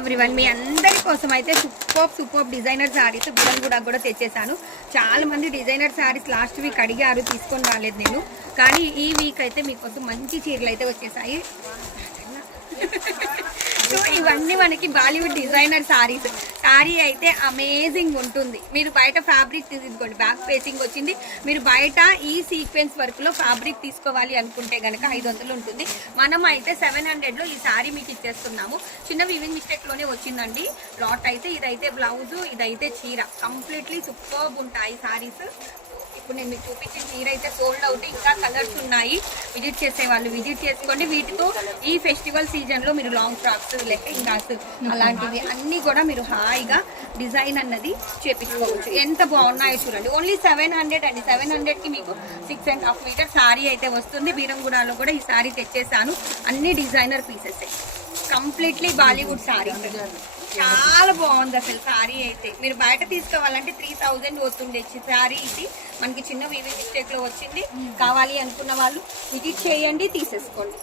Everyone, మీ అందరి కోసం అయితే సూపర్ డిజైనర్ శారీస్ కూడా తెచ్చేసాను. చాలా మంది డిజైనర్ శారీస్ లాస్ట్ వీక్ అడిగారు, తీసుకొని రాలేదు నేను. కానీ ఈ వీక్ అయితే మీకోసం మంచి చీరలు అయితే వచ్చేసాయి. సో ఇవన్నీ మనకి బాలీవుడ్ డిజైనర్ శారీస్. శారీ అయితే అమేజింగ్ ఉంటుంది. మీరు బయట ఫ్యాబ్రిక్ తీసుకోండి, బ్యాక్ ఫేసింగ్ వచ్చింది. మీరు బయట ఈ సీక్వెన్స్ వర్క్లో ఫ్యాబ్రిక్ తీసుకోవాలి అనుకుంటే కనుక 500 ఉంటుంది. మనం అయితే 700లో ఈ శారీ మీకు ఇచ్చేస్తున్నాము. చిన్న వివింగ్ మిస్టేక్లోనే వచ్చిందండి లాట్ అయితే. ఇదైతే బ్లౌజు, ఇదైతే చీర. కంప్లీట్లీ సూపర్బ్ ఉంటాయి శారీస్. ఇప్పుడు నేను మీకు చూపించిన చీర అయితే సోల్డ్ అవుట్. ఇంకా కలర్స్ ఉన్నాయి, విజిట్ చేసే వాళ్ళు విజిట్ చేసుకోండి. వీటితో ఈ ఫెస్టివల్ సీజన్లో మీరు లాంగ్ ఫ్రాక్స్ లెహెంగాస్ అలాంటివి అన్నీ కూడా మీరు హాయిగా డిజైన్ అన్నది చేపించుకోవచ్చు. ఎంత బాగున్నాయో చూడండి. ఓన్లీ 700 అండి. 700కి మీకు 6.5 మీటర్ శారీ అయితే వస్తుంది. బీరంగూడలో కూడా ఈ శారీ తెచ్చేసాను. అన్ని designer pieces, completely Bollywood sari. చాలా బాగుంది అసలు శారీ అయితే. మీరు బయట తీసుకోవాలంటే 3000 వస్తుండే శారీ. ఇది మనకి చిన్న వివి మిస్టేక్ లో వచ్చింది. కావాలి అనుకున్న వాళ్ళు విజిట్ చేయండి, తీసేసుకోండి.